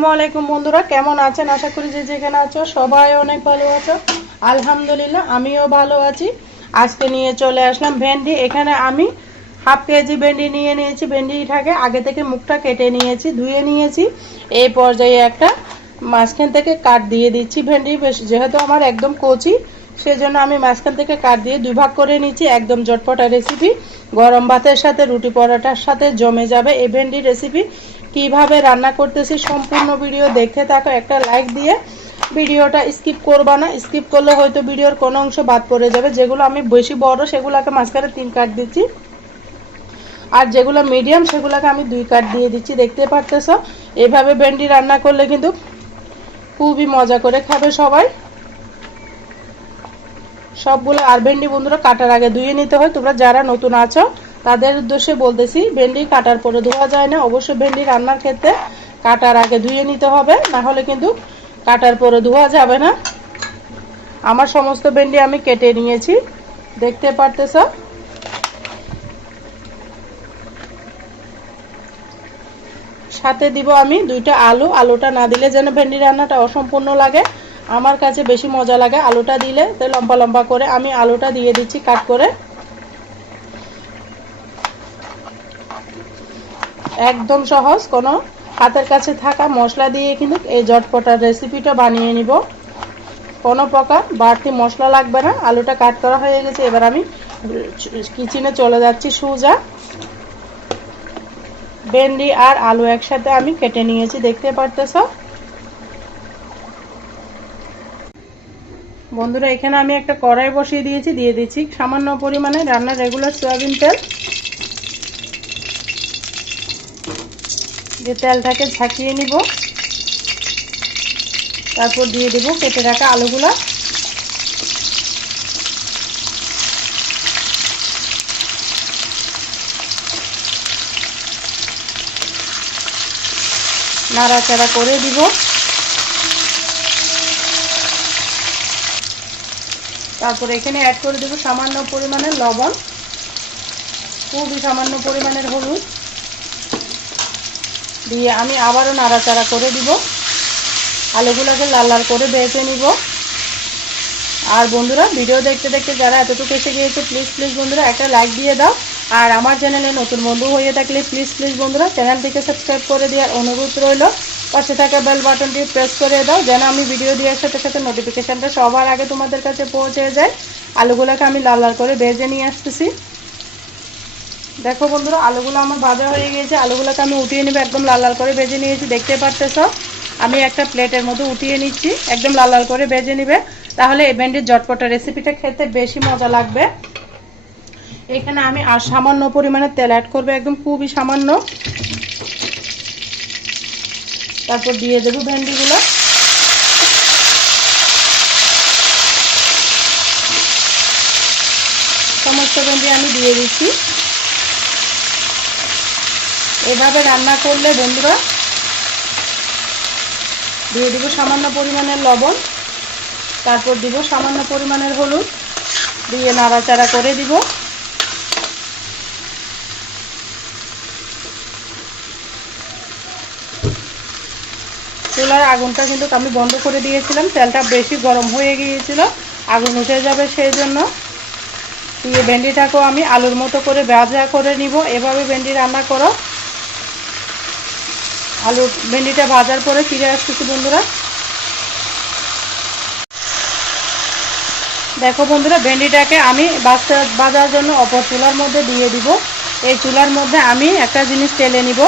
আসসালামু আলাইকুম বন্ধুরা, কেমন আছেন? আশা করি যে যেখানে আছো সবাই অনেক ভালো আছো। আলহামদুলিল্লাহ আমিও ভালো আছি। আজকে নিয়ে চলে আসলাম ভেন্ডি। এখানে আমি হাফ কেজি ভেন্ডি নিয়ে নিয়েছি। ভেন্ডিটাকে আগে থেকে মুখটা কেটে নিয়েছি, ধুয়ে নিয়েছি। এই পর্যায়ে একটা মাঝখান থেকে কাট দিয়ে দিচ্ছি। ভেন্ডি যেহেতু আমার একদম কচি, সেজন্য আমি মাঝখান থেকে কাট দিয়ে দুই ভাগ করে নিচ্ছি। একদম জটপটা রেসিপি, গরম ভাতের সাথে রুটি পরোটার সাথে জমে যাবে এই ভেন্ডি রেসিপি। কিভাবে রান্না করতেছি সম্পূর্ণ ভিডিও দেখতে থাকো। একটা লাইক দিয়ে ভিডিওটা স্কিপ করবা না, স্কিপ করলে হয়তো ভিডিওর কোনো অংশ বাদ পড়ে যাবে। যেগুলো আমি বেশি বড় সেগুলোকে মাঝখানে 3 কাট দিচ্ছি, আর যেগুলো মিডিয়াম সেগুলোকে আমি 2 কাট দিয়ে দিচ্ছি। দেখতে পারতেছো এইভাবে ভেন্ডি রান্না করলে কিন্তু খুবই মজা করে খাবে সবাই সবগুলো। আর ভেন্ডি বন্ধুরা কাটার আগে ধুয়ে নিতে হয়। তোমরা যারা নতুন আছো তাদের উদ্দেশ্যে বলতেছি, ভেন্ডি কাটার পরে ধোয়া যায় না। অবশ্যই ভেন্ডি রান্নার ক্ষেত্রে কাটার আগে ধুয়ে নিতে হবে, না হলে কিন্তু কাটার পরে ধোয়া যাবে না। আমার সমস্ত ভেন্ডি আমি কেটে নিয়েছি, দেখতে পারতেছো। সাথে দিব আমি 2টা আলু। আলুটা না দিলে যেন ভেন্ডি রান্নাটা অসম্পূর্ণ লাগে, আমার কাছে বেশি মজা লাগে আলুটা দিলে। তো লম্বা লম্বা করে আমি আলুটা দিয়ে দিচ্ছি কাট করে। একদম সহজ, কোনো হাতের কাছে থাকা মশলা দিয়ে কিন্তু এই জটপটার রেসিপিটা বানিয়ে নিব। কোনো প্রকার বাড়তি মশলা লাগবে না। আলুটা কাট করা হয়ে গেছে, এবার আমি কিচেনে চলে যাচ্ছি সোজা। ভেন্ডি আর আলু একসাথে আমি কেটে নিয়েছি, দেখতে পারতেছো বন্ধুরা। এখানে আমি একটা কড়াই বসিয়ে দিয়েছি, দিয়ে দিচ্ছি সামান্য পরিমাণে রান্নার রেগুলার সয়াবিন তেল। যে তেলটাকে ঝাঁকিয়ে নিব, তারপর দিয়ে দেব কেটে রাখা আলুগুলা। নাড়াচাড়া করে দিব। তারপর এখানে অ্যাড করে দেব সামান্য পরিমাণের লবণ, খুবই সামান্য পরিমাণের হলুদ দিয়ে আমি আবারও নাড়াচাড়া করে দিব। আলুগুলোকে লাল লাল করে ভেজে নিব। আর বন্ধুরা ভিডিও দেখতে দেখতে যারা এতটুকু এসে গিয়েছে প্লিজ বন্ধুরা একটা লাইক দিয়ে দাও। আর আমার চ্যানেলে নতুন বন্ধু হয়ে থাকলে প্লিজ বন্ধুরা চ্যানেলটিকে সাবস্ক্রাইব করে দেওয়ার অনুরোধ রইল। পাশে থাকা বেল বাটনটি প্রেস করে দাও, যেন আমি ভিডিও দেওয়ার সাথে সাথে নোটিফিকেশনটা সবার আগে তোমাদের কাছে পৌঁছে যায়। আলুগুলোকে আমি লাল লাল করে ভেজে নিয়ে আসতেছি। দেখো বন্ধুরা আলুগুলো আমার ভাজা হয়ে গিয়েছে। আলুগুলোকে আমি উঠিয়ে নেব, একদম লাল লাল করে ভেজে নিয়েছি, দেখতে পারতেছো। আমি একটা প্লেটের মধ্যে উঠিয়ে নিচ্ছি। একদম লাল লাল করে ভেজে নিবে, তাহলে এই ভেন্ডির জটপটা রেসিপিটা খেতে বেশি মজা লাগবে। এখানে আমি আর সামান্য পরিমাণে তেল অ্যাড করবো, একদম খুবই সামান্য। তারপর দিয়ে দেবো ভেন্ডিগুলো। সমস্ত ভেন্ডি আমি দিয়ে দিচ্ছি। এভাবে রান্না করলে বন্ধুরা দিয়ে দিব সামান্য পরিমাণের লবণ, তারপর দিব সামান্য পরিমাণের হলুদ, দিয়ে নাড়াচাড়া করে দিব। চুলার আগুনটা কিন্তু আমি বন্ধ করে দিয়েছিলাম, তেলটা বেশি গরম হয়ে গিয়েছিল, আগুন উঠে যাবে সেই জন্য। দিয়ে ভেন্ডিটাকেও আমি আলুর মতো করে ভাজা করে নিব। এভাবে ভেন্ডি রান্না করো। ভেন্ডিটা ভাজার পরে ফিরে আসতেছি বন্ধুরা। দেখো বন্ধুরা ভেন্ডিটাকে আমি ভাজার জন্য অপর চুলার মধ্যে দিয়ে দিব। এই চুলার মধ্যে আমি একটা জিনিস তেলে নিব,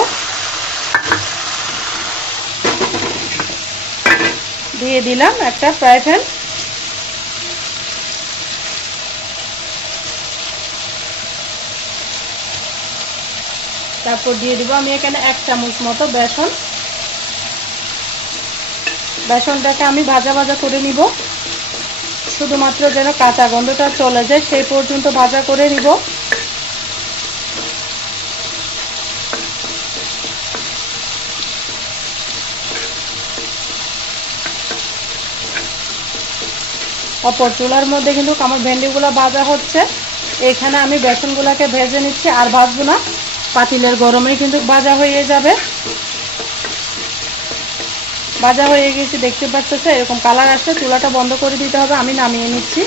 দিয়ে দিলাম একটা ফ্রাই প্যান। তারপর দিয়ে দিব আমি এখানে 1 চামচ মতো বেসন। বেসনটাকে আমি ভাজা ভাজা করে নিব, শুধুমাত্র যেন কাঁচা গন্ধটা চলে যায় সেই পর্যন্ত ভাজা করে নিব। অপর চুলার মধ্যে কিন্তু আমার ভেন্ডিগুলো ভাজা হচ্ছে। এখানে আমি বেসনগুলোকে ভেজে নিচ্ছি, আর ভাজবো না, পাতিলের গরমেই কিন্তু ভাজা হয়ে যাবে। ভাজা হয়ে গেছে, দেখতে পাচ্ছেন এরকম কালার আসলে চুলাটা বন্ধ করে দিতে হবে। আমি নামিয়ে নিচ্ছি।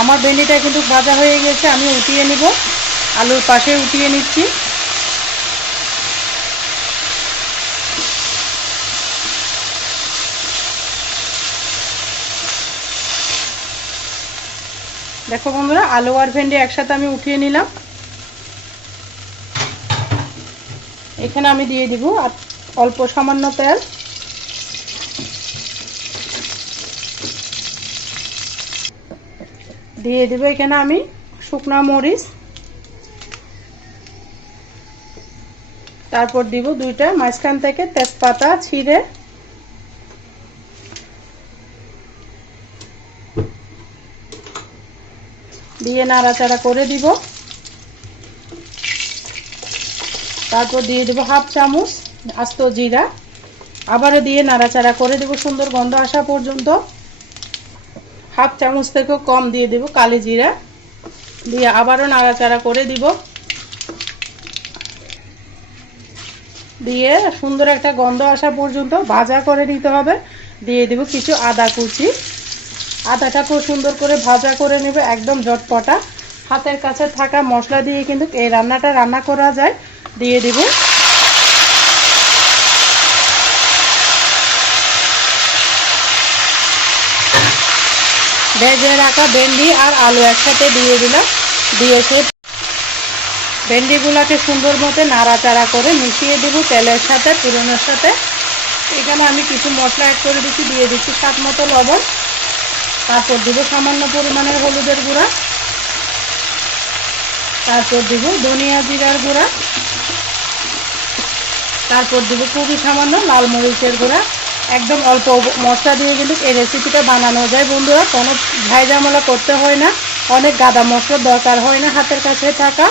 আমার ভেন্ডিটা কিন্তু ভাজা হয়ে গেছে, আমি উঠিয়ে নিব। আলুর পাশে উঠিয়ে নিচ্ছি। দেখো বন্ধুরা, আলু আর ভেন্ডি একসাথে আমি উঠিয়ে নিলাম। এখানে আমি দিয়ে দিব অল্প সামান্য তেল। দিয়ে দিব এখানে আমি শুকনা মরিচ, তারপর দিব দুইটা মাঝখান থেকে তেজপাতা ছিঁড়ে, দিয়ে নাড়াচাড়া করে দিব। তারপর দিয়ে দেব হাফ চামচ আস্ত জিরা, আবারও দিয়ে নাড়াচাড়া করে দেব সুন্দর গন্ধ আসা পর্যন্ত। হাফ চামচ থেকেও কম দিয়ে দেব কালি জিরা, দিয়ে আবারও নাড়াচাড়া করে দিব। দিয়ে সুন্দর একটা গন্ধ আসা পর্যন্ত ভাজা করে নিতে হবে। দিয়ে দেব কিছু আদা কুচি, আদাটা খুব সুন্দর করে ভাজা করে নেবে, একদম ঝটপটা। হাতের কাছে থাকা মশলা দিয়ে কিন্তু এই রান্নাটা রান্না করা যায়। দিয়ে দিব ভেজে রাখা ভেন্ডি আর আলু একসাথে দিয়ে দিলাম। দিয়েছে ভেন্ডিগুলোকে সুন্দর মতো নাড়াচাড়া করে মিশিয়ে দেব তেলের সাথে, পুরনের সাথে। এখানে আমি কিছু মশলা অ্যাড করে দিচ্ছি। দিয়ে দিচ্ছি স্বাদ মতো লবণ, তারপর দিব সামান্য পরিমাণের হলুদের গুঁড়া, তারপর দিব ধনিয়া জিরার গুঁড়া, তারপর দিব খুবই সামান্য লাল মরিচের গুঁড়া। একদম অল্প মশলা দিয়ে কিন্তু এই রেসিপিটা বানানো যায় বন্ধুরা, কোনো ঝামেলা করতে হয় না, অনেক গাদা মশলার দরকার হয় না। হাতের কাছে থাকা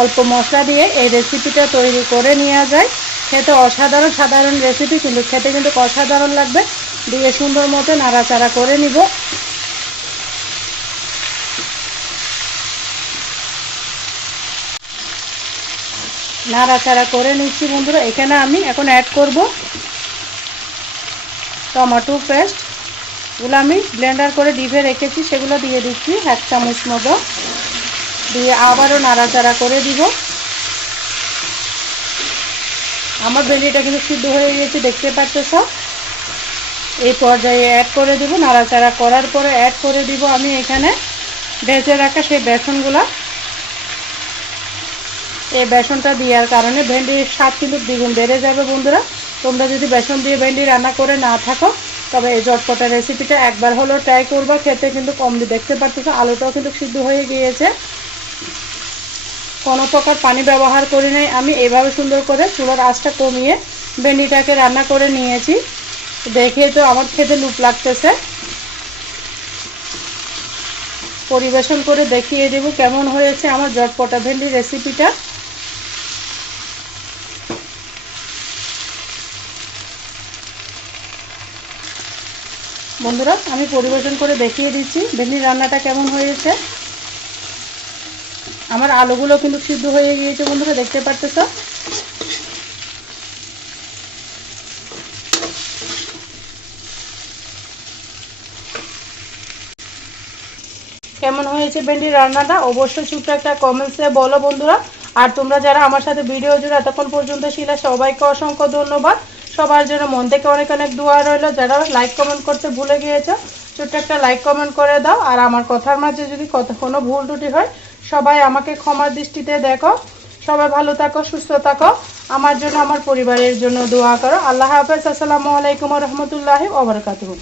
অল্প মশলা দিয়ে এই রেসিপিটা তৈরি করে নেওয়া যায়। খেতে অসাধারণ, সাধারণ রেসিপি কিন্তু খেতে কিন্তু অসাধারণ লাগবে। দিয়ে সুন্দর মতো নাড়াচাড়া করে নিব। নাড়াচাড়া করে নিচ্ছি বন্ধুরা। এখানে আমি এখন অ্যাড করব টমেটো পেস্ট, গুলো আমি ব্লেন্ডার করে ডিপে রেখেছি, সেগুলো দিয়ে দিচ্ছি 1 চামচ মতো। দিয়ে আবারও নাড়াচাড়া করে দিব। আমার ভেন্ডিটা কিন্তু সিদ্ধ হয়ে গেছে, দেখতে পাচ্ছ। এই পর্যায়ে অ্যাড করে দিব। নাড়াচাড়া করার পরে অ্যাড করে দিব আমি এখানে ভেজে রাখা সেই বেসনগুলা। এই বেসনটা দেওয়ার কারণে ভেন্ডির স্বাদ কিন্তু দ্বিগুণ বেড়ে যাবে বন্ধুরা। তোমরা যদি বেসন দিয়ে ভেন্ডি রান্না করে না থাকো, তবে এই ঝটপটা রেসিপিটা একবার হলেও ট্রাই করবা। খেতে কিন্তু কম, দেখতে পাচ্ছ আলুটাও কিন্তু সিদ্ধ হয়ে গিয়েছে। কোনো প্রকার পানি ব্যবহার করি নাই আমি। এইভাবে সুন্দর করে চুলার আঁচটা কমিয়ে ভেন্ডিটাকে রান্না করে নিয়েছি। দেখে তো আমার খেতে লুপ লাগতেছে। পরিবেশন করে দেখিয়ে দেব কেমন হয়েছে আমার ঝটপটা ভেন্ডি রেসিপিটা। বন্ধুরা, আমি পরিবেশন করে দেখিয়ে দিচ্ছি ভেন্ডির রান্নাটা কেমন হয়েছে। আমার আলুগুলো কিন্তু সিদ্ধ হয়ে গিয়েছে বন্ধুরা, দেখতে পাচ্ছ। কেমন হয়েছে ভেন্ডির রান্নাটা অবশ্যই ছোট্ট একটা কমেন্টসে বলো বন্ধুরা। আর তোমরা যারা আমার সাথে ভিডিও জুড়ে এতক্ষণ পর্যন্ত ছিলে, সবাইকে অসংখ্য ধন্যবাদ। সবার জন্য মন থেকে অনেক অনেক দোয়া রইল। যারা লাইক কমেন্ট করতে ভুলে গিয়েছো, ছোট্ট একটা লাইক কমেন্ট করে দাও। আর আমার কথার মাঝে যদি কোনো ভুল ত্রুটি হয়, সবাই আমাকে ক্ষমার দৃষ্টিতে দেখো। সবাই ভালো থাকো, সুস্থ থাকো। আমার জন্য, আমার পরিবারের জন্য দোয়া করো। আল্লাহ হাফেজ। আসসালামু আলাইকুম ওয়া রাহমাতুল্লাহি ওয়া বারাকাতুহু।